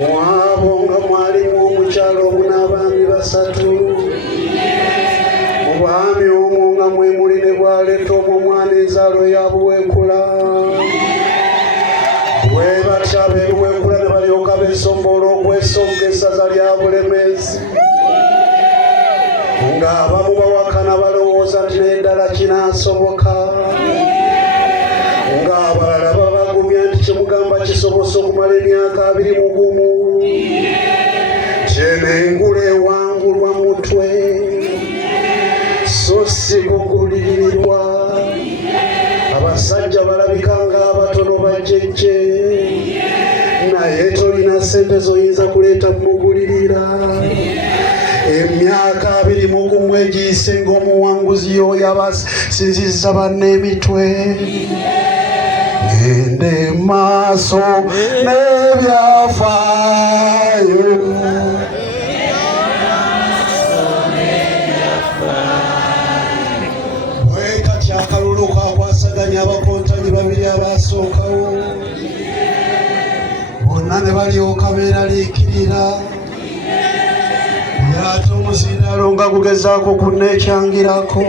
mwabo nga mwalimu omukyalo n'abaami basatu mu baami omwo nga mwe muli ne bwaleeta omwo omwana enzaalo ya Buweekula bwe batya Buweekula ne balyoka beesomboola okwesonga essaza lya Bulemeezi ng'abamu bawakana balowooza nti n'eddala kinaasoboka ng'abalala babagumya nti kyemugamba kisobose okumala emyaka 21 kyenengula ewangulwa mutwe so si gugulirirwa abasajja balabika ng'abatono bajjejje naye tolina ssente zoyinza kuleeta kumugulirira emyaka 21 egiyise ng'omuwanguzi oyo abasinzizza banne emitwe ngende maaso n'ebyafaayo bwe kati akalulu kakwasaganya abakontanyi babiri abasookawo bonna ne balyoka beeraliikirira ate omuzindaalo nga gugezaako kunneekyangirako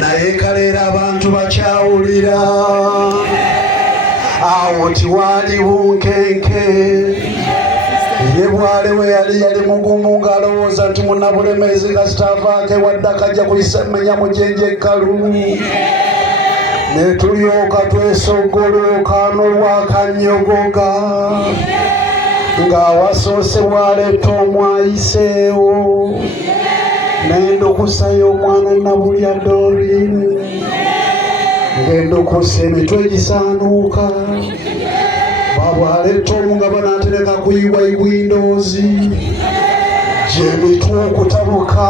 naye kaleera abantu bakyawulira awo tiwaali bunkenke ye bwale we yali mugumu ng'alowooza nti munnabulemeezi nga sitaavaako ewadde akajja kulisemenya mujenje ekkalu ne tulyoka twesoggolooka n'olwakanyogoga ng'awasoose bwaleeta omwayiseewo n'endukusa y'omwana Nabulya Doreen ng'endukusa emitwe gisaanuuka babwaleeta omu nga banaatereka kuyiwayiwa endoozi gy'emitwe okutabuka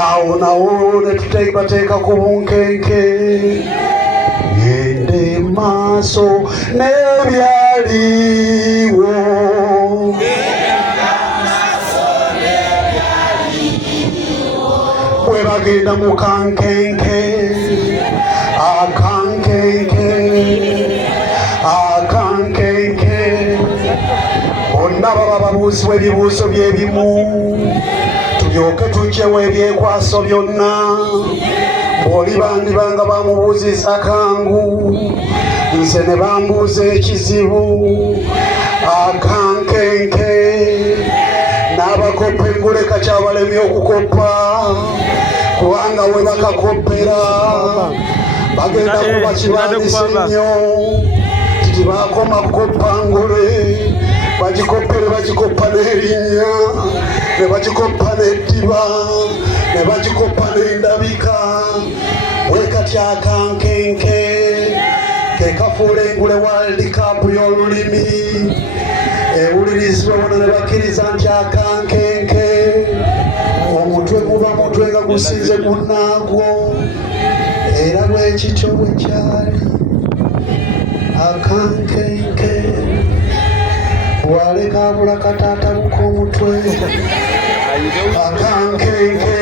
awo nawo ne tuteekateeka ku bunkenke ngende maaso n'ebyaliwo bwe bagenda mu kankenke akankenke bonna baba babuuzibwa ebibuuzo byebimu tulyoke tugyewo ebyekwaso byonna bw'oli bandibanga bamubuuziza kangu nze ne bambuuza ekizibu akankenke n'abakoppa enguleka kyabalemye okukoppa kubanga we bakakoppera bagenda kuba kibaanise nnyo titi bakoma kukoppa ngule bagikoppere bagikoppa n'erinnya ne bagikoppa n'eddiba ne bagikoppa n'endabika bwe kati akankenke kekafuula engule World Cup y'olulimi ewulirizibwa bona ne bakkiriza nti akankenke omutwe guba mutwe nga gusinze munnaagwo era bwekityo bwe kyali akankenke bwaleka abula kataata buka omutwe akankenke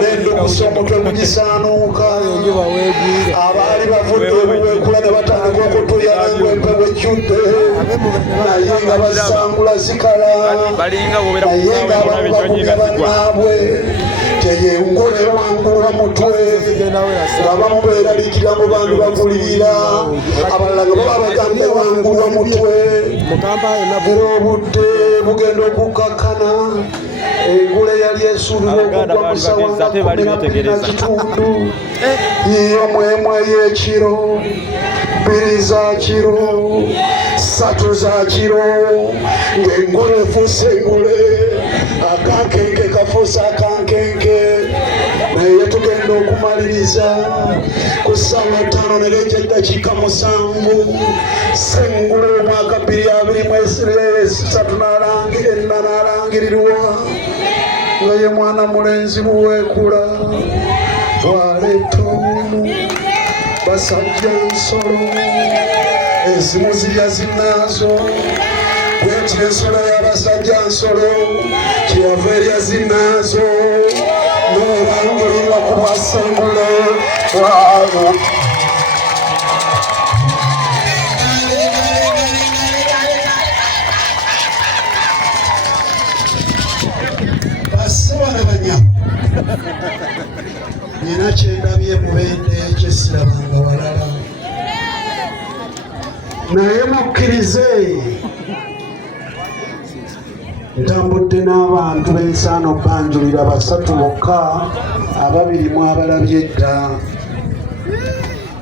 n'endukusa omutwe gugisaanuuka abaali bavudde Buweekula ne batandika okutuyana ng'empewo ejjudde naye nga basangula zikala naye ng'abamu bagumya bannaabwe teyengula ewangulwa mutwe ng'abamu beeraliikirira mu bantu bagulirira abalala nga baba bagamba ewangulwa mutwe era obudde bugenda okukakkana engule yali esuubirwa okugwa mu ssaawa nga 12:30 omwemwe y'ekiro 2 za kiro 3 za kiro ng'engule efuuse engule akankenke kafuuse akankenke naye tugenda okumaliriza ku ssaawa 5 n'ekyedakiika 7 Sengule omwaka 2023 n'alangirirwa nga ye mwana mulenzi Buweekula bwaleeta omu basajja nsolo ezimu zirya zinnaazo bweti ensolo y'abasajja nsolo kyeyava erya zinnaazo n'erangirirwa ku bwa Sengule bwabo naye mukkirize ntambudde n'abantu b'ensaano banjulira basatu bokka ababirimu abalabye dda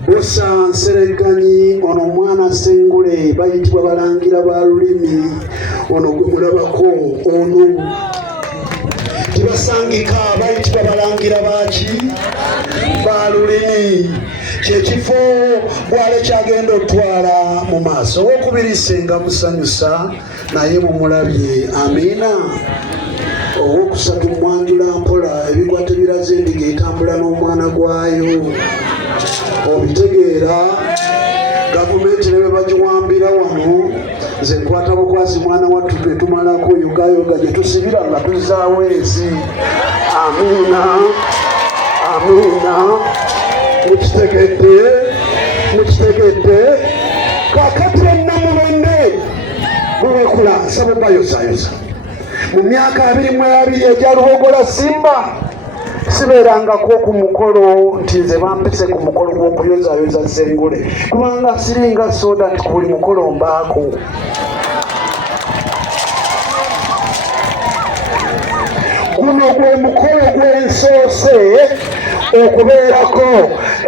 Bosa Nsereganyi ono omwana Ssengule bayitibwa balangira ba lulimi ono gwe mulabako ono tibasangika bayitibwa balangira baki ba lulimi kyekifo Bwale kyagenda otwala mu maaso owokubiri Senga musanyusa naye mumulabye amiina owokusatu Mwanjula Mpola ebikwate biraze endiga etambula n'omwana gwayo obitegeera gavumenti ne bwe bagiwambira wano nze nkwata bukwasi mwana wattu twetumalako yogayoga gye tusibira nga tuzaawo ensi amiina mukitegedde kakati bannamubende bwekula nsaba bayozayoza mu myaka 22 egya Lubogola Simba siberangako ku mukolo nti nze bampise ku mukolo gw'okuyozayoza Ssengule kubanga siringa soda nti buli mukolo mbaako guno gwe mukolo gwensoose okubeerako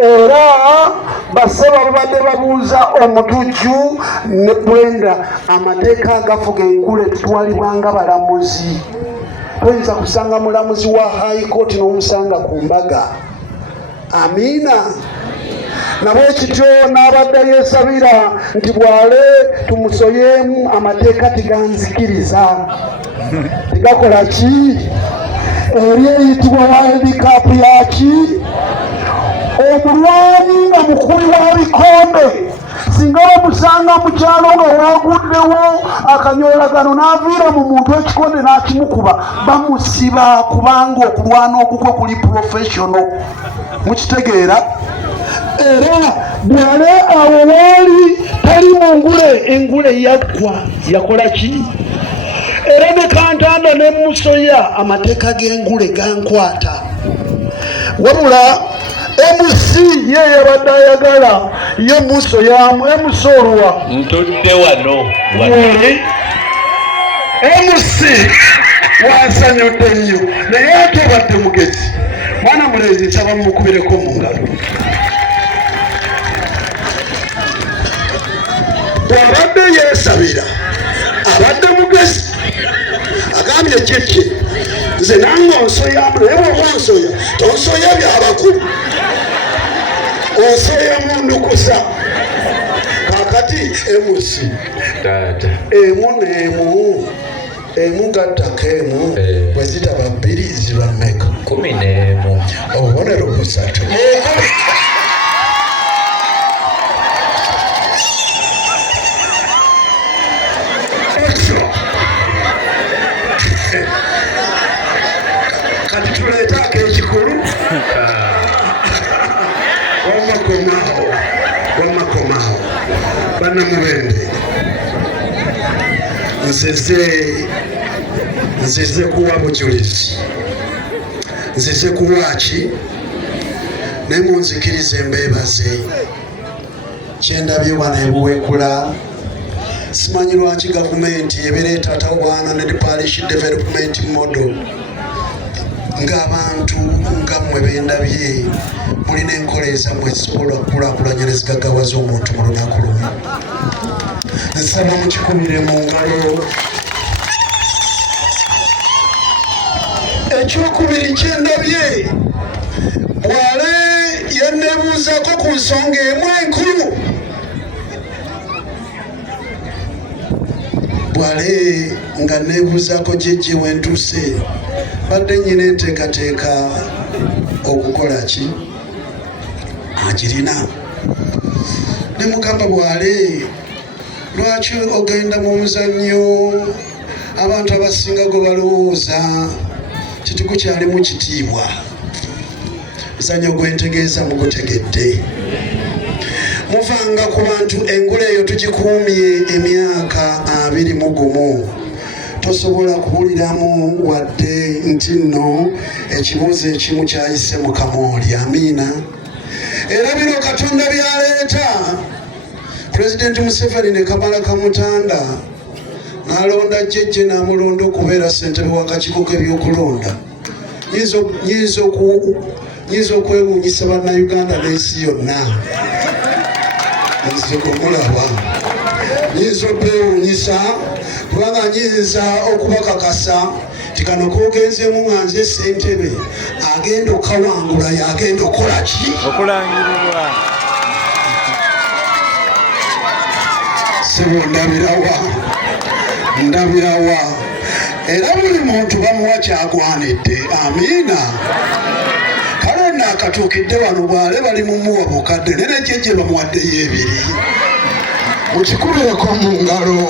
era baseba babadde babuuza omutujju ne Brenda amateeka agafuga engule tutwalibwanga balamuzi toyinza kusanga mulamuzi wa high court n'omusanga ku mbaga amiina nabwekityo n'abadde yeesabira nti Bwale tumusoyeemu amateeka tiganzikiriza tigakola ki eri eyitibwa World Cup yaki omulwanyi nga mukubi wa bikonde singa bamusanga mu kyalo nga waguddewo akanyoolagano n'aviira mu muntu ekikonde n'akimukuba bamusiba kubanga okulwana okukwo kuli professional mukitegeera era Bwale awo waali tali mu ngule engule yaggwa yakola ki era ne Kantanda ne Musoya amateeka g'engule gankwata wabula MC ye yabadde ayagala ye Musoya emusolwa ntudde wano MC wansanyudde nnyo naye ate badde mugezi mwana mulenzi nsaba mukubireko mu ngalo bw'abadde yeesabira abadde mugezi agambye kyekye nze nange onsoyamu naye bw'oba onsoya tonsoya byabakulu onsoya mundukusa kakati emusi emu n'emu emu gattako emu bwe zitaba bbiri ziba mmeka 11 obubonero busatu kati tuleetaako ekikulu wamakomaawo bannamubende nzize kuwa bujulizi nzize kuwaki naye munzikirize mbeebaze kyendabye wano ebuwekula simanyi lwaki gavumenti ebireeta tawaana ne parish development model ng'abantu nga mmwe bendabye mulina enkola ezammwe ezisobola okukulaakulanya ne zigaggawaza omuntu mu lunaku lumu nsaba mukikumire mu ngalo ekyokubiri kyendabye Bwale yanneebuuzako ku nsonga emu enkulu Bwale nga neebuuzaako jjejje wentuuse badde nnyina enteekateeka okukola ki agirina ne mugamba Bwale lwaki ogenda mu muzannyo abantu abasinga gwe balowooza titukukyalimu kitiibwa muzannyo gwentegeeza mugutegedde muvanga ku bantu engule eyo tugikuumye emyaka 21 tosobola kuwuliramu wadde nti nno ekibuuzo ekimu kyayise mu kamooli amiina era bino Katonda byaleeta President Museveni ne Kamala Kamutanda n'alonda Jjejje n'amulonda okubeera ssentebe w'akakiiko k'ebyokulonda. Nyiza okwewuunyisa bannayuganda n'ensi yonna. Nyiza okumulaba. Nyiza okwewuunyisa kubanga nyinza okubakakasa nti kano koogenzeemu nga nze ssentebe agenda okawangula y'agenda okukola ki? Okulangirirwa. Sibo ndabirawa era buli muntu bamuwa kyagwanidde. Amiina. Kale naakatuukidde wano bwale bali mumuwa bukadde nene Jjejje bamuwaddeyo ebiri mukikubeeko mu ngalo.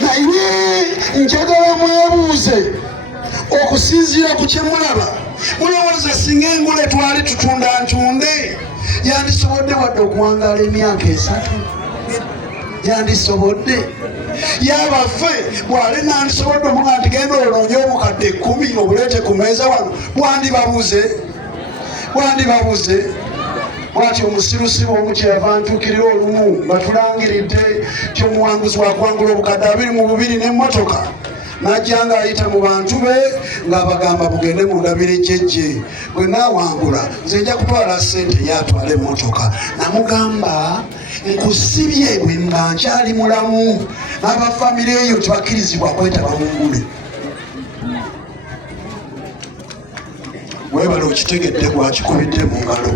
Naye njagala mwebuuze okusinziira ku kye mulaba, mulowooza singa engule twali tutunda ntunde yandisobodde wadde okuwangaala emyaka 3? Yandisobodde? Yabaffe bw'ale nandisobodde omuga nti genda olonye obukadde 10 obuleete ku mmeeza wano, bwandibabuze bwati omusirusiru omu kyeyava ntuukirira olumu nga tulangiridde kyomuwanguzi wakuwangula obukadde 22 n'emmotoka n'ajja ng'ayita mu bantu be ng'abagamba bugende mundabire Jjejje bwe naawangula nze nja kutwala ssente yatwala emmotoka. Namugamba nkusibye bwe nga nkyali mulamu n'abafamire eyo tebakkirizibwa kwetaba mu ngule. Weebale okitegedde gwakikubidde mu ngalo.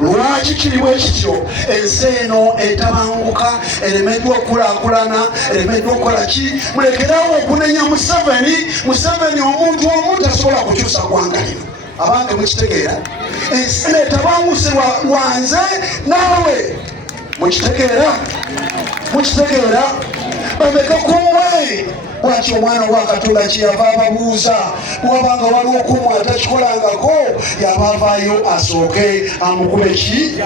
Lwaki kirimu ekityo? Ensi eno etabanguka, eremeddwa okukulaakulana, eremeddwa okukola ki? Mulekerawo okunenya Museveni omuntu omu tasobola kukyusa ggwanga lino. Abange mukitegeera? Ensi eno etabanguse lwanze naawe. Mukitegeera? Bameka kumwe bwaki omwana owa Katonda kyeyava ababuuza bwabanga waliwo okumu atakikolangako yaba avaayo asooke amukube ki?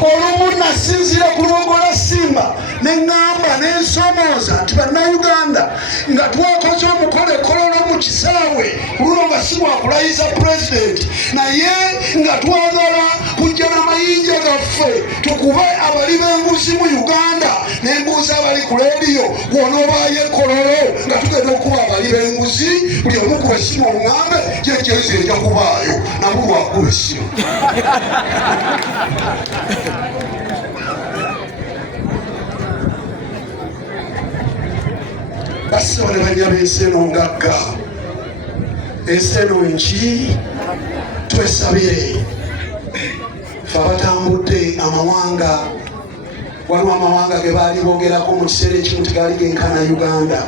Olumu nasinziira ku Lwogola Simba neŋŋamba n'ensomooza nti bannayuganda nga twakoze omukolo ekkololo mu kisaawe luno nga si lwakulayiza pulezidenti naye nga twagala kujja n'amayinja gaffe tukube abali b'enguzi mu Uganda n'embuuza abali ku leediyo bw'onoobaayo ekkololo nga tugenda okuba abali b'enguzi buli omu kuba essimu omuŋambe Jjejje ejja kubaayo nabuli wakuba essimu. Bassiba ne banya b'ensi eno ngagga. Ensi eno nki twesabire. Ffe abatambudde amawanga, waliwo amawanga ge baali boogerako mu kiseera ekimu tegaali genkana Uganda.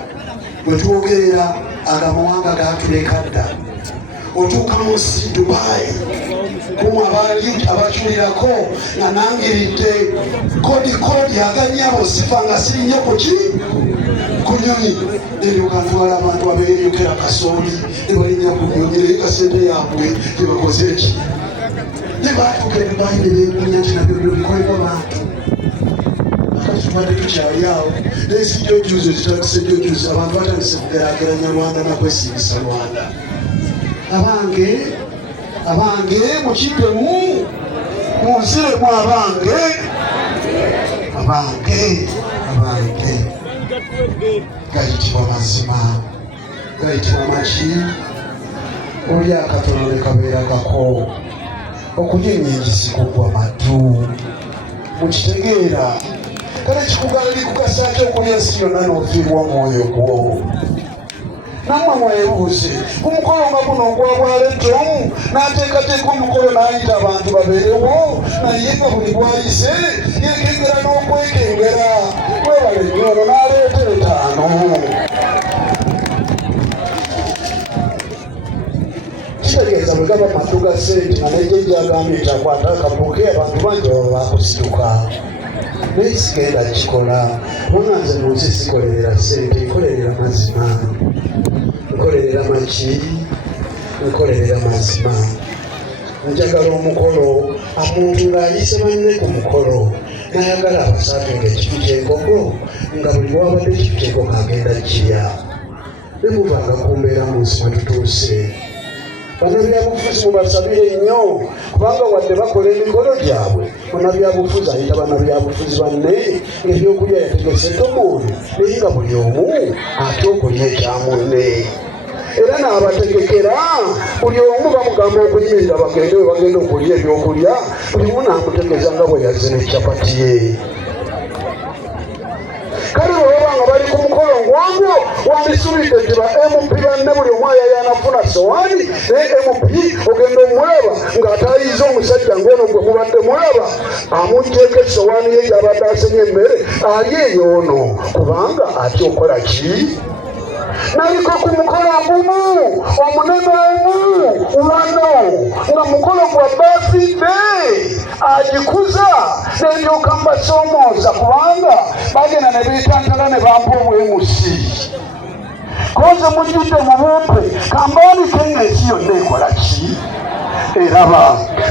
Bwe twogerera agamawanga gaatuleka dda. Otuuka mu nsi Dubai kumu abakyulirako nga nangiridde kodi aganyabo sifa nga sirinye ku ki? Ku nnyonyi. Neryokantwala abantu abeeyokera kasooli ne balinnya ku nnyonyi naye kasente yaabwe tebakoze eki? Ne baatuuka e Dubai ne beegunya nti nabyo bino bikolebwa bantu. Tubadde tukyali awo naye sijjojuuzo zitandise jjojuuzo abantu batandise kugeraageranya Rwanda nakwesiimisa Rwanda. Abange mukiddemu munziremu abange gayitibwa mazima gayitibwa maki? Oli akatono ne kabeera kako okulya ennyingi kugwa matu. Mukitegeera? Kale kikugala likugasa ate okulya ensi yonna n'ofiirwa omwoyo gwo. Nammwe mwebuuze omukolo nga guno ogwabwaleeta omu n'ateekateeka omukolo n'ayita abantu babeerewo naye nga buli bwayise yekengera n'okwekengera. Webale nnyo ono n'aleeta 5. Kitegeeza bwe gaba matu ga ssente nga Jjejje agambye nti akwata akabuke abantu bangi baba bakusituka. Naye sigenda kikola bona nze munsi sikolerera ssente, nkolerera mazima. Nkolerera maki? Nkolerera mazima. Njagala omukolo omuntu ng'ayise banne ku mukolo n'ayagala abasaatunga ekifi ky'enkoko nga buli lwabadde ekifi ky'enkoko agenda kirya. Ne muvanga ku mbeera mu nsi mwe tutuuse bannabyabufuzi mubasabire nnyo kubanga wadde bakola emikolo gyabwe bannabyabufuzi ayita bannabyabufuzi banne ng'ebyokulya yategese tomooni naye nga buli omu ate okulya ekya munne era n'abategekera buli omu bamugamba okuyimirira bagende we bagenda okulya ebyokulya buli omu n'amutegeeza nga bwe yazze n'ekyapati ye. Kale bwebanga bali ku mukolo ngwangu wandisubidde nti ba MP banne buli omu ayayanafuna sowaani naye MP ogenda omulaba ng'atayiza omusajja ng'ono gwe mubadde mulaba amuggyeko esowaani ye gy'abadde asenye emmere ali eyoono kubanga ate okola ki? Naliko ku mukolo gumu omunene omu wano nga mukolo gwa birthday agikuza n'eryoka mbasoomooza kubanga bagenda ne beetantala ne bampa obwemusi koze mujjudde mu bumpe kambaanike ng'ensi yonna ekola ki? Eraba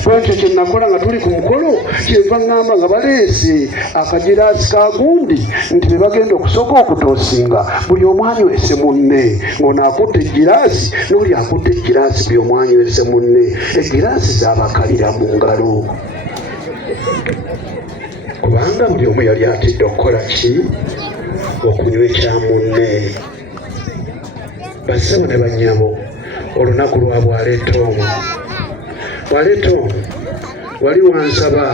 bwekyo kye nakola nga tuli ku mukolo kyenva ŋŋamba nga baleese akagiraasi ka gundi nti be bagenda okusooka okutoosinga buli omu anywese munne ng'ono akutte egiraasi n'oli akutte egiraasi buli omu anywese munne egiraasi zaabakalira mu ngalo kubanga buli omu yali atidde okukola ki? Okunywa ekya munne. Bassebo ne bannyabo olunaku lwa bwaleetoomu wali wansaba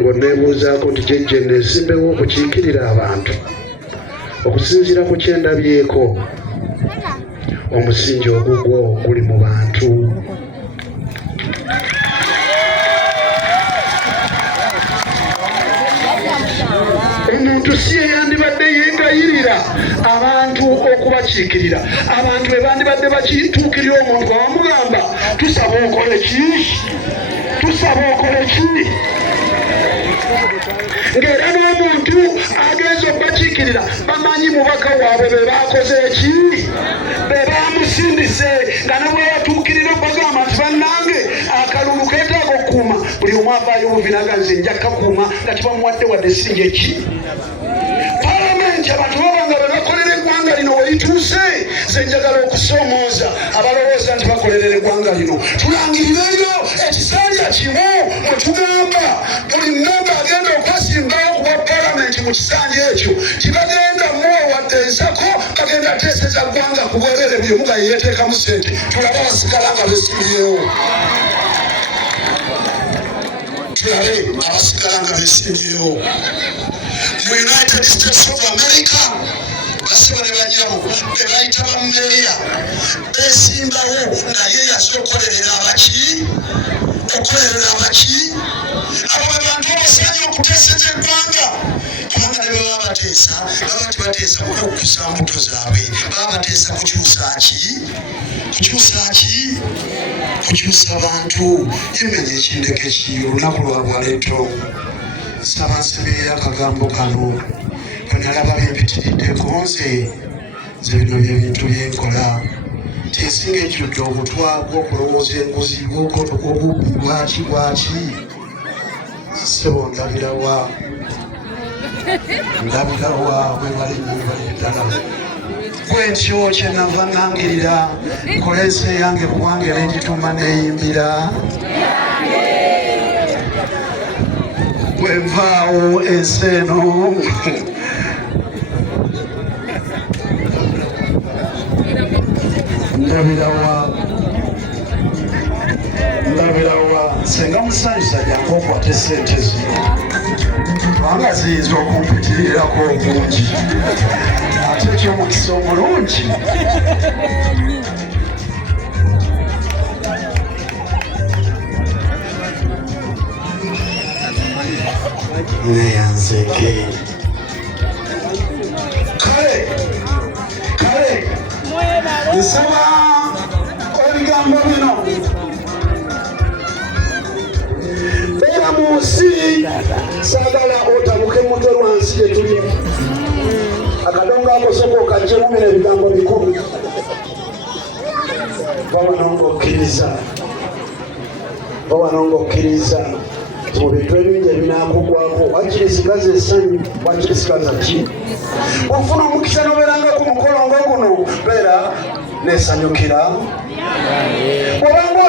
ng'oneebuuzaako nti jjejje neesimbewo okukiikirira abantu okusinziira ku kyendabyeko omusingi ogugwo guli mu bantu. Omuntu si yeyandibadde yeegayirira abantu okubakiikirira. Abantu be bandibadde bakituukirira omuntu bamugamba tusaba okole ki? Tusaba okole ki? Ng'era n'omuntu agenza okubakiikirira bamanyi mubaka waabwe be baakoze ki? Be baamusindise nga ne bwe yatuukirira okubagamba nti bannange akalulu keetaaga okukuuma buli omu avaayo obuvinaga nze nja kakuuma nga kibamuwadde wadde singa eki. Palamenti abantu babanga be bakolera eggwanga lino we lituuse ze njagala okusoomooza abalowooza nti bakolerera eggwanga lino tulangirireyo ekisanja kimu mwe tugamba buli mmemba agenda okwasimbawo kuba palamenti mu kisanja ekyo kibagenda muwawadde ensako bagenda ateeseza ggwanga ku bwerere buli omu nga yeeteekamu ssente tulabe abasigala nga besimyewo. Tulabe abasigala nga besimyewo. Mu United States of America bassebo ne banyabo be bayita bammeeya beesimbawo naye yaze okukolerera abaki? Okukolerera abaki? Abo be bantu abasaanye okuteeseza eggwanga kubanga ne bwe baba bateesa baba tibateesa kukukusa mbuto zaabwe baba bateesa kukyusa ki? Kukyusa ki? Kukyusa bantu. Yemenya ekindeke ki olunaku lwa bwaleetoomu. Saba nsibirira akagambo kano bwenalaba bempitiriddeko nze bino byebintu byenkola tensinga ejjudde obutwa bw'okulowooza enguzi obubbi bwaki ssebo ndabirawa bwe bali ddala bwentyo kyenava nangirira nkola ensi eyange kuwange n'egituma neeyimbira bwenvaawo ensi eno ndabirawa senga musanyusa jangu okwata esente zino kubanga ziyinza okumpitirirako obungi ate ekyomukisa omulungi neyanzeke kale nsaba ebigambo bino beera mu nsi saagala otabuke mutwe lwansi gye tuli akadongo akosoka okajjemu bino ebigambo 10 bawanongaokkiriza mu bintu ebingi ebinaakugwako wakirisigaza essanyu wakirisigaza ki ofuna omukisa nobeeranga ku mukolo nga guno beera nesanyukira obanga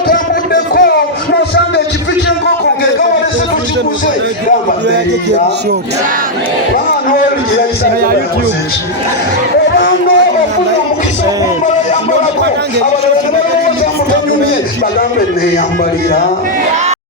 kikuze gamba beera baana oli gye yayisana obanga ofuna omukisa okwambala yambalako abalala ne balowooza mutanyumye bagambe neeyambalira